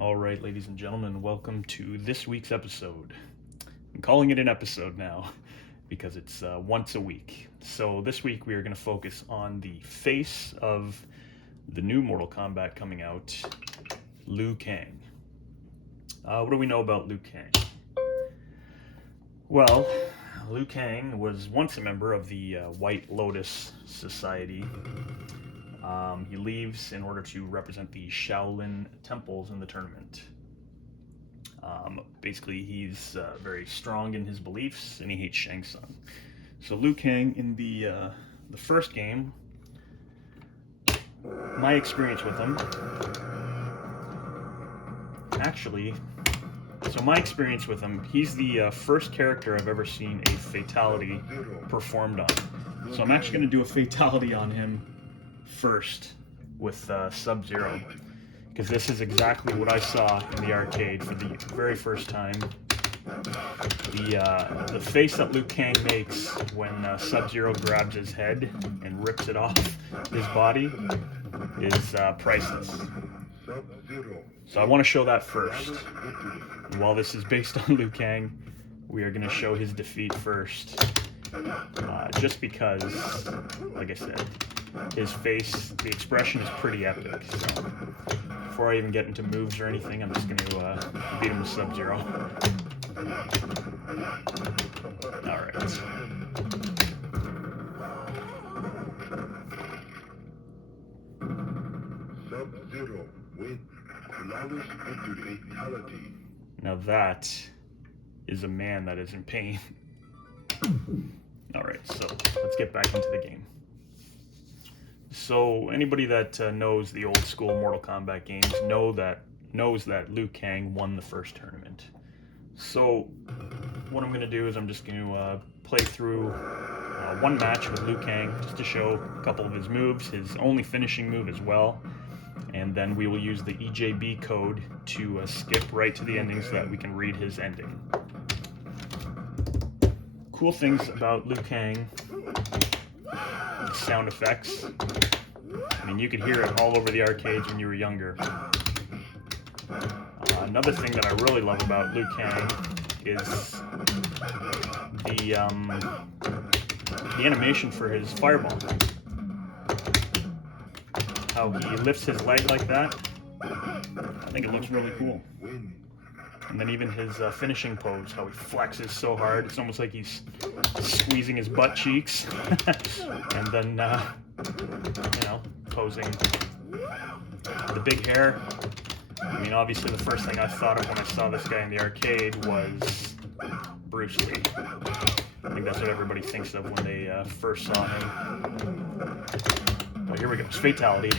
All right, ladies and gentlemen, welcome to this week's episode. I'm calling it an episode now because it's once a week. So this week we are going to focus on the face of the new Mortal Kombat coming out, Liu Kang. What do we know about Liu Kang? Well, Liu Kang was once a member of the White Lotus Society. He leaves in order to represent the Shaolin temples in the tournament. Basically, he's very strong in his beliefs, and he hates Shang Tsung. So Liu Kang in the first game, my experience with him, he's the first character I've ever seen a fatality performed on. So I'm actually going to do a fatality on him first with Sub-Zero, because this is exactly what I saw in the arcade for the very first time. The face that Liu Kang makes when Sub-Zero grabs his head and rips it off his body is priceless. So I want to show that first. And while this is based on Liu Kang, we are going to show his defeat first. Just because, like I said, his face, the expression is pretty epic. So before I even get into moves or anything, I'm just going to beat him with Sub-Zero. Alright. Sub-Zero with flawless fatality. Now that is a man that is in pain. Alright, so let's get back into the game. So anybody that knows the old school Mortal Kombat games knows that Liu Kang won the first tournament. So what I'm going to do is I'm just going to play through one match with Liu Kang just to show a couple of his moves, his only finishing move as well, and then we will use the EJB code to skip right to the ending so that we can read his ending. Cool things about Liu Kang, the sound effects. I mean, you could hear it all over the arcades when you were younger. Another thing that I really love about Liu Kang is the animation for his fireball. How he lifts his leg like that. I think it looks really cool. And then even his finishing pose, how he flexes so hard, it's almost like he's squeezing his butt cheeks. And then, posing. The big hair. I mean, obviously the first thing I thought of when I saw this guy in the arcade was Bruce Lee. I think that's what everybody thinks of when they first saw him. But here we go, it's fatality.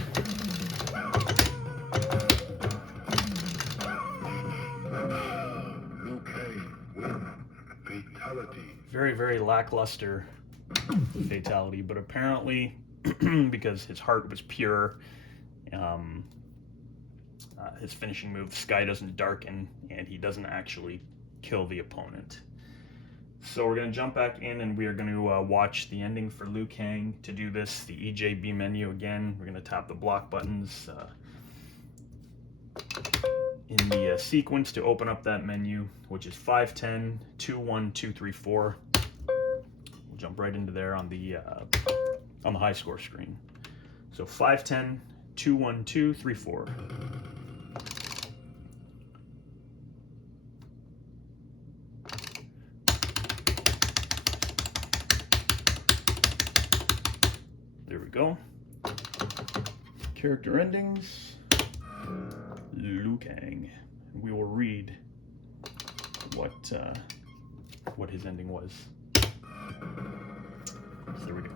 Very, very lackluster fatality, but apparently, because his heart was pure, his finishing move, the sky doesn't darken, and he doesn't actually kill the opponent. So we're going to jump back in, and we are going to watch the ending for Liu Kang. To do this, the EJB menu again, we're going to tap the block buttons in the sequence to open up that menu, which is 510 2 1 2 3 4. We'll jump right into there on the high score screen. So 510 2 1 2 3 4. There we go. Character endings. Liu Kang. We will read what his ending was. So there we go.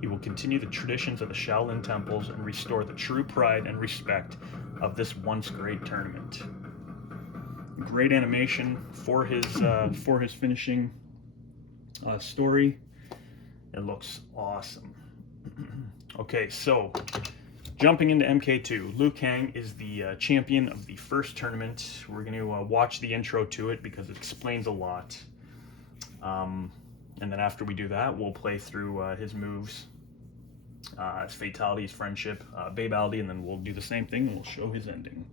He will continue the traditions of the Shaolin temples and restore the true pride and respect of this once great tournament. Great animation for his finishing story. It looks awesome. Okay, so Jumping into MK2, Liu Kang is the champion of the first tournament. We're going to watch the intro to it because it explains a lot. And then after we do that, we'll play through his moves, his fatalities, friendship, babality, and then we'll do the same thing and we'll show his ending.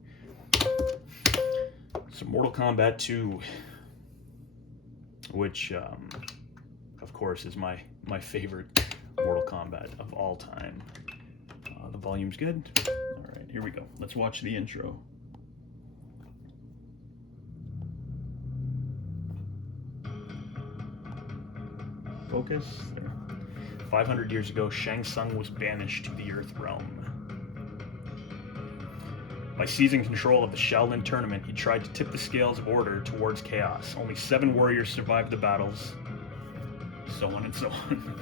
So Mortal Kombat 2, which, of course, is my favorite Mortal Kombat of all time. The volume's good. All right, here we go. Let's watch the intro. Focus. There. 500 years ago, Shang Tsung was banished to the Earth realm. By seizing control of the Shaolin tournament, he tried to tip the scales of order towards chaos. Only 7 warriors survived the battles, so on and so on.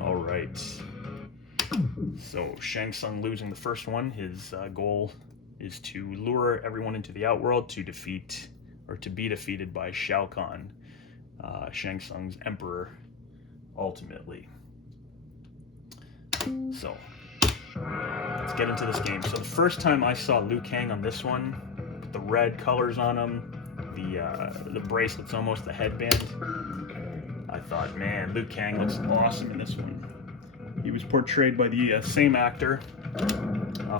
All right. So Shang Tsung losing the first one, his goal is to lure everyone into the outworld to defeat, or to be defeated by Shao Kahn, Shang Tsung's emperor, ultimately. So let's get into this game. So the first time I saw Liu Kang on this one, the red colors on him, the bracelets, almost the headband, I thought, man, Liu Kang looks awesome in this one. He was portrayed by the same actor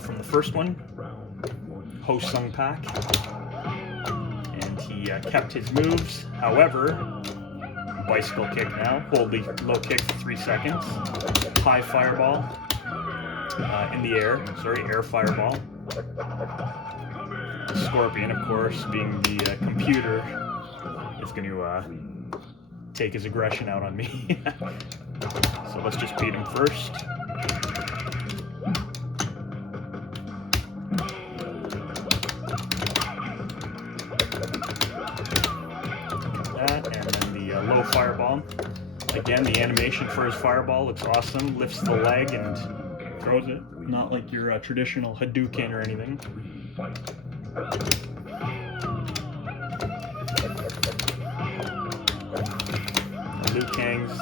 from the first one, Ho Sung Pak, and he kept his moves. However, bicycle kick now, hold the low kick for 3 seconds, high fireball in the air, air fireball. Scorpion, of course, being the computer, is going to take his aggression out on me. So let's just beat him first. That, and then the low fireball. Again, the animation for his fireball looks awesome. Lifts the leg and throws it. Not like your traditional Hadouken or anything. Liu Kang's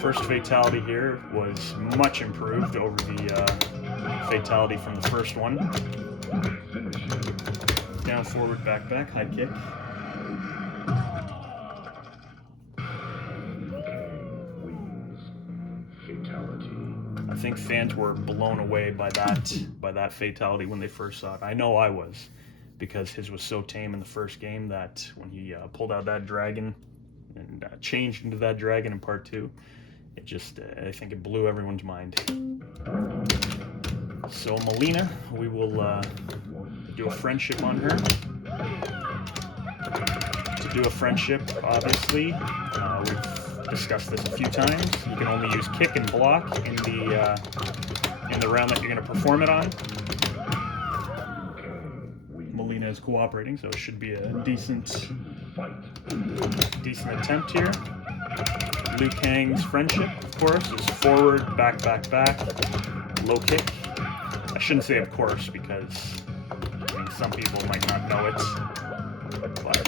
first fatality here was much improved over the fatality from the first one. Down, forward, back, back, high kick. I think fans were blown away by that fatality when they first saw it. I know I was, because his was so tame in the first game that when he pulled out that dragon and changed into that dragon in part 2, it just, I think it blew everyone's mind. So Melina, we will do a friendship on her. To do a friendship, obviously, we've discussed this a few times. You can only use kick and block in the round that you're going to perform it on. Melina is cooperating, so it should be a decent attempt here. Liu Kang's friendship, of course, is forward, back, back, back, low kick. I shouldn't say of course, because I mean, some people might not know it. But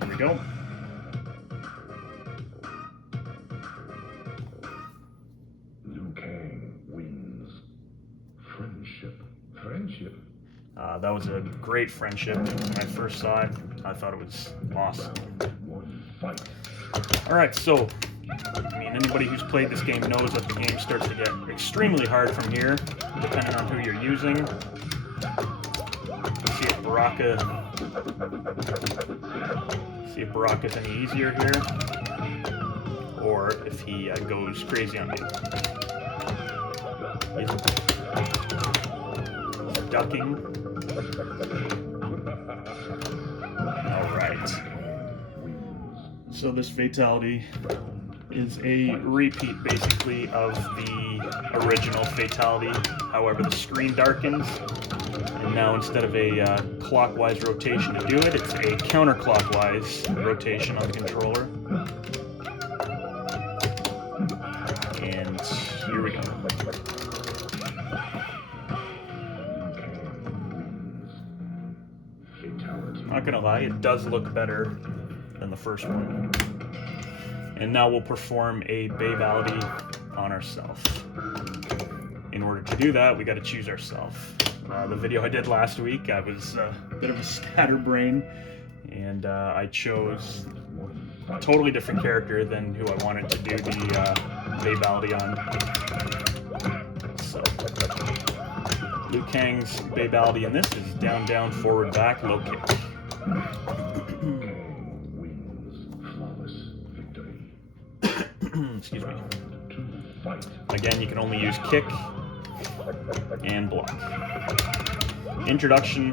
here we go. Liu Kang wins. Friendship. That was a great friendship. When I first saw it, I thought it was awesome. Alright, so, I mean, anybody who's played this game knows that the game starts to get extremely hard from here, depending on who you're using. See if Baraka's any easier here, or if he goes crazy on me. He's ducking. Alright. So this fatality is a repeat, basically, of the original fatality. However, the screen darkens, and now instead of a clockwise rotation to do it, it's a counterclockwise rotation on the controller. And here we go. Not gonna lie, it does look better than the first one. And now we'll perform a babality on ourselves. In order to do that, we got to choose ourselves. The video I did last week, I was a bit of a scatterbrain, and I chose a totally different character than who I wanted to do the babality on. So, Liu Kang's babality in this is down, down, forward, back, low kick. Excuse me. Again, you can only use kick and block. Introduction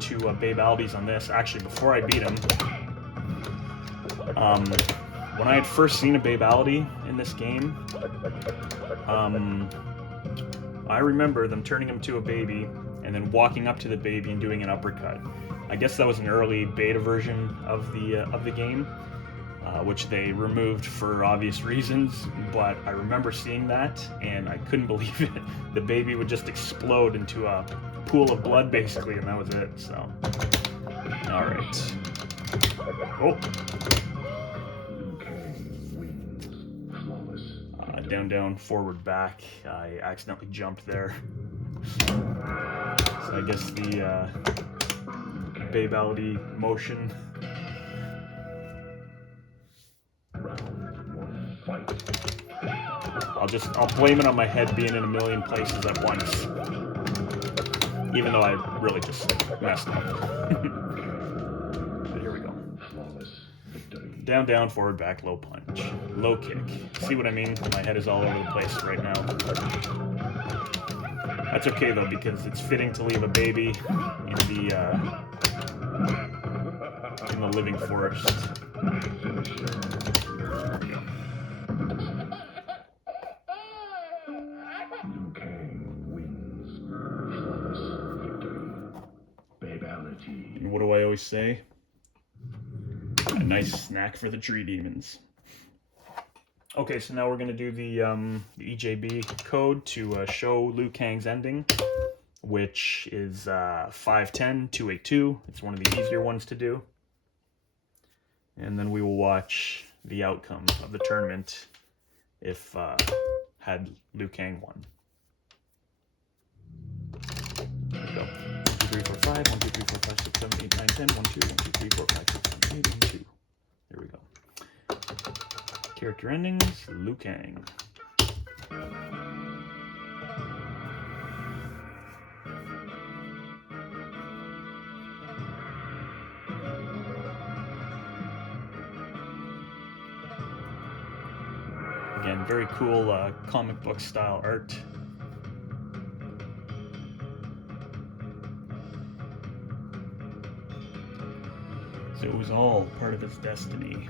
to babalities on this. Actually, before I beat him, when I had first seen a babality in this game, I remember them turning him to a baby and then walking up to the baby and doing an uppercut. I guess that was an early beta version of the game, which they removed for obvious reasons, but I remember seeing that and I couldn't believe it. The baby would just explode into a pool of blood basically, and that was it. So, all right. Oh. Down, down, forward, back. I accidentally jumped there. So I guess the babality motion. I'll blame it on my head being in a million places at once. Even though I really just messed up. But here we go. Down, down, forward, back, low punch. Low kick. See what I mean? My head is all over the place right now. That's okay though, because it's fitting to leave a baby in the living forest. Liu Kang wins. Flawless victory. Babality. And what do I always say? A nice snack for the tree demons. Okay, so now we're going to do the EJB code to show Liu Kang's ending, which is 510282. It's one of the easier ones to do. And then we will watch the outcome of the tournament if had Liu Kang won. There we go. 1, 2, 3, 4, 5. 1, 2, 3, 4, 5, 6, 7, 8, 9, 10. 1, 2, 1, 2, 3, 4, 5, 6, 7, 8, 1, 2. There we go. Character endings, Liu Kang. Again, very cool comic book style art. So it was all part of his destiny.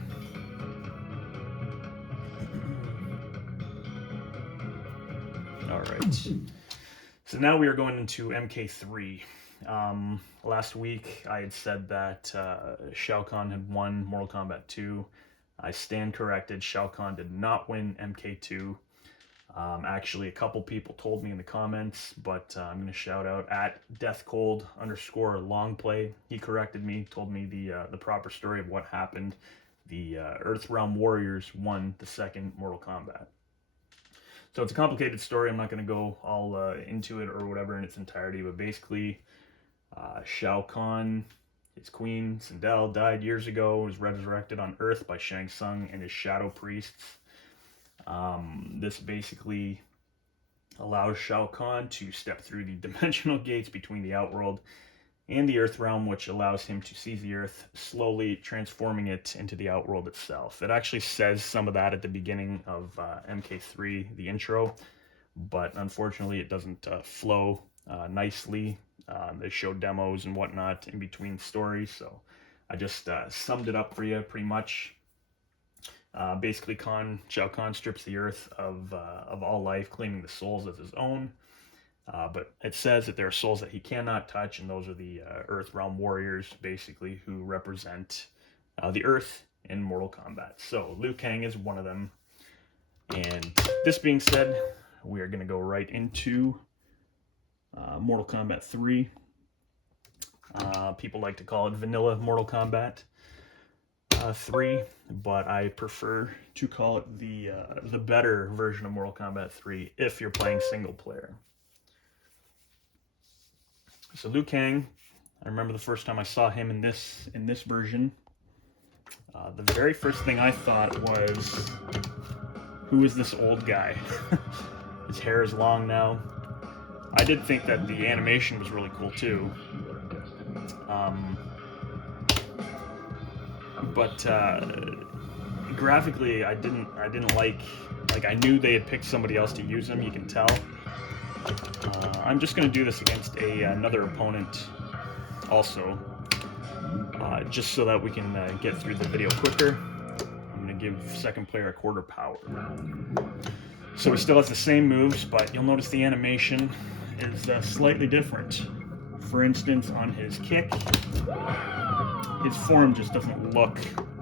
All right. So now we are going into MK3. Last week I had said that Shao Kahn had won Mortal Kombat 2. I stand corrected. Shao Kahn did not win MK2. Actually, a couple people told me in the comments, but I'm going to shout out at deathcold_longplay. He corrected me, told me the proper story of what happened. The Earthrealm Warriors won the second Mortal Kombat. So it's a complicated story. I'm not going to go all into it or whatever in its entirety, but basically Shao Kahn, his queen, Sindel, died years ago, was resurrected on Earth by Shang Tsung and his shadow priests. This basically allows Shao Kahn to step through the dimensional gates between the Outworld and the Earth Realm, which allows him to seize the Earth, slowly transforming it into the Outworld itself. It actually says some of that at the beginning of MK3, the intro, but unfortunately it doesn't flow nicely. They show demos and whatnot in between stories, so I just summed it up for you pretty much. Basically, Shao Kahn strips the Earth of all life, claiming the souls as his own. But it says that there are souls that he cannot touch, and those are the Earthrealm Warriors, basically, who represent the Earth in Mortal Kombat. So Liu Kang is one of them. And this being said, we are going to go right into Mortal Kombat 3. People like to call it vanilla Mortal Kombat 3, but I prefer to call it the better version of Mortal Kombat 3 if you're playing single player. So Liu Kang, I remember the first time I saw him in this version. The very first thing I thought was, who is this old guy? His hair is long now. I did think that the animation was really cool too. But graphically, I didn't like I knew they had picked somebody else to use him. You can tell. I'm just gonna do this against another opponent, also, just so that we can get through the video quicker. I'm gonna give second player a quarter power. So he still has the same moves, but you'll notice the animation is slightly different. For instance, on his kick, his form just doesn't look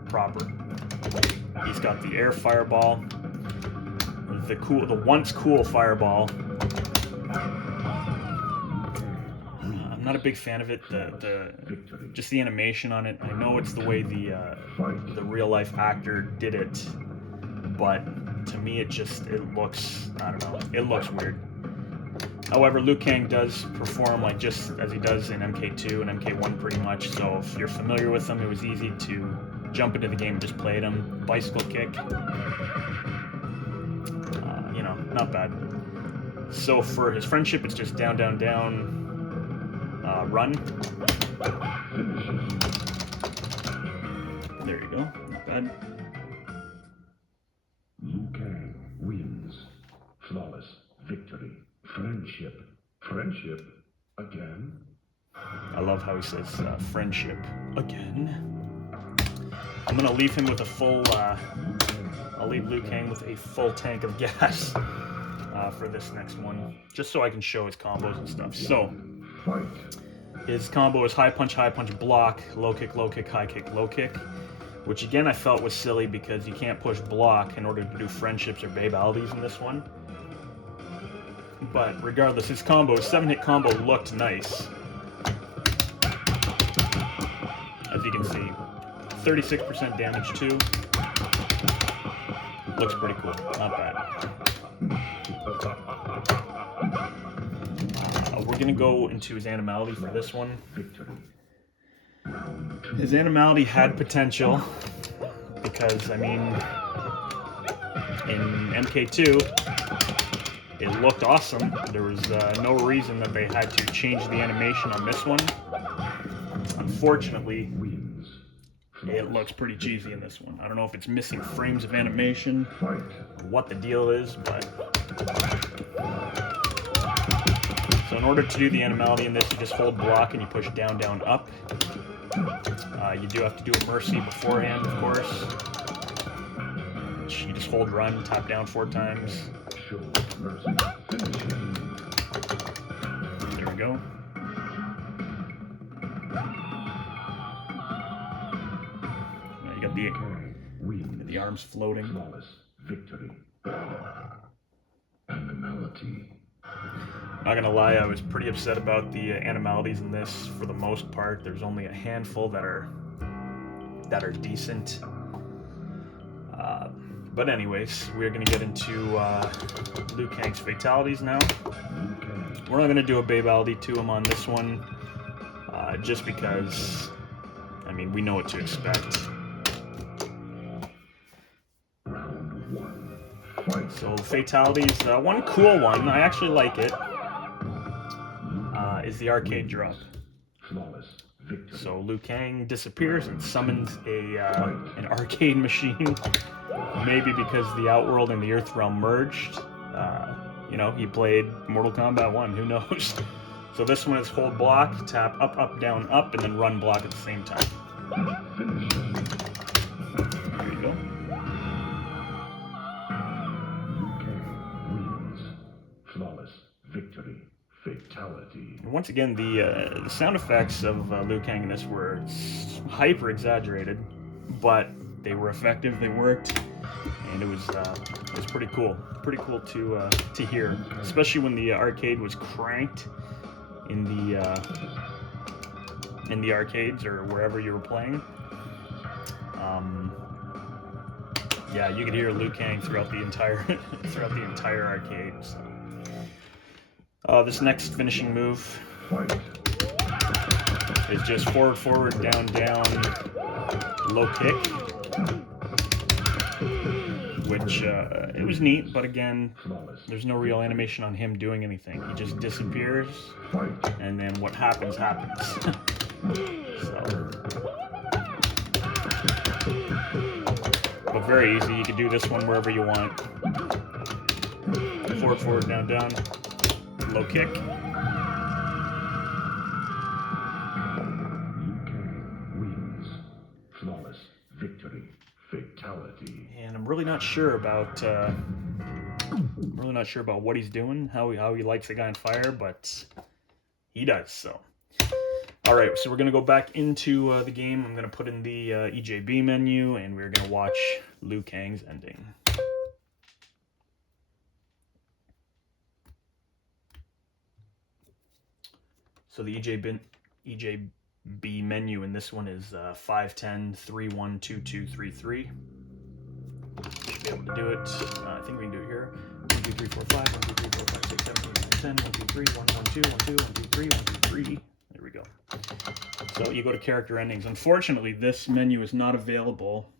proper. He's got the air fireball, the once cool fireball. I'm not a big fan of it. Just the animation on it. I know it's the way the real life actor did it, but to me it looks, I don't know, it looks weird. However, Liu Kang does perform like just as he does in MK2 and MK1 pretty much, so if you're familiar with him, it was easy to jump into the game and just play him. Bicycle kick, you know, not bad. So for his friendship, it's just down, down, down, run. There you go, not bad. Liu Kang wins. Flawless victory. Friendship. Friendship again? I love how he says friendship again. I'm gonna leave him with a full, I'll leave Liu Kang with a full tank of gas for this next one, just so I can show his combos and stuff. So, his combo is high punch, block, low kick, high kick, low kick, which again I felt was silly because you can't push block in order to do friendships or babalities in this one. But regardless, his combo, his 7-hit combo looked nice. As you can see, 36% damage too. Looks pretty cool, not bad. We're gonna go into his animality for this one. His animality had potential because, I mean, in MK2, it looked awesome. There was no reason that they had to change the animation on this one. Unfortunately, it looks pretty cheesy in this one. I don't know if it's missing frames of animation or what the deal is, but... So in order to do the animality in this, you just hold block and you push down, down, up. You do have to do a mercy beforehand, of course. You just hold run, tap down 4 times. There we go. Now you got the arms floating. Victory. Animality. Not gonna lie, I was pretty upset about the animalities in this. For the most part, there's only a handful that are decent. But anyways, we're going to get into Liu Kang's fatalities now. We're not going to do a babality to him on this one, just because, I mean, we know what to expect. So fatalities, one cool one, I actually like it, is the arcade drop. So Liu Kang disappears and summons an arcade machine. Maybe because the Outworld and the Earth Realm merged. You know, he played Mortal Kombat 1, who knows? So this one is hold block, tap up, up, down, up, and then run block at the same time. There you go. Liu Kang wins. Flawless victory. Fatality. And once again, the sound effects of Liu Kang in this were hyper exaggerated, but they were effective. They worked, and it was pretty cool. Pretty cool to hear, especially when the arcade was cranked in in the arcades or wherever you were playing. Yeah, you could hear Liu Kang throughout the entire arcade. So. This next finishing move is just forward, forward, down, down, low kick, which it was neat, but again, there's no real animation on him doing anything. He just disappears, and then what happens, happens. So. But very easy, you can do this one wherever you want. Forward, forward, down, down, low kick. Liu Kang wins. Flawless victory. Fatality. And I'm really not sure about what he's doing, how he lights the guy on fire, but he does. So, all right, so we're gonna go back into the game. I'm gonna put in the EJB menu, and we're gonna watch Liu Kang's ending. So the EJB menu in this one is 510 31 22 33. Should be able to do it. I think we can do it here. 1 2 3 4 5 1 2 3 4 5 6 7 8 9 10 1 2 3 1 1 2 1 2 1 2 3 1 2 3. There we go. So you go to character endings. Unfortunately, this menu is not available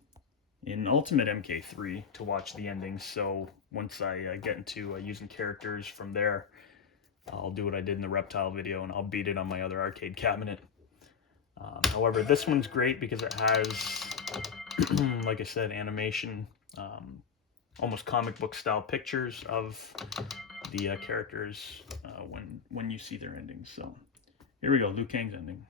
in Ultimate MK3 to watch the endings. So once I get into using characters from there, I'll do what I did in the reptile video, and I'll beat it on my other arcade cabinet. However, this one's great because it has, like I said, animation, almost comic book style pictures of the characters when you see their endings. So here we go, Liu Kang's ending.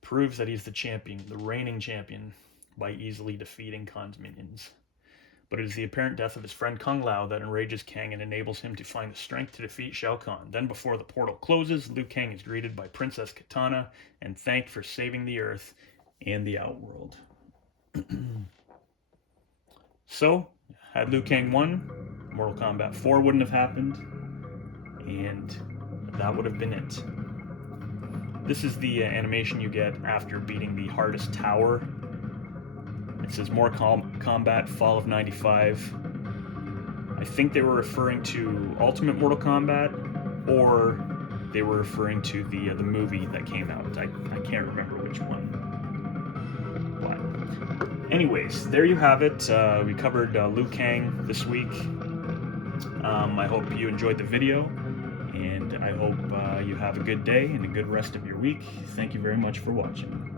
Proves that he's the champion, the reigning champion, by easily defeating Khan's minions. But it is the apparent death of his friend Kung Lao that enrages Kang and enables him to find the strength to defeat Shao Kahn. Then before the portal closes, Liu Kang is greeted by Princess Kitana and thanked for saving the Earth and the Outworld. So, had Liu Kang won, Mortal Kombat 4 wouldn't have happened, and that would have been it. This is the animation you get after beating the hardest tower. It says Mortal Kombat Fall of 95. I think they were referring to Ultimate Mortal Kombat, or they were referring to the movie that came out. I can't remember which one. But anyways, there you have it. We covered Liu Kang this week. I hope you enjoyed the video. And I hope you have a good day and a good rest of your week. Thank you very much for watching.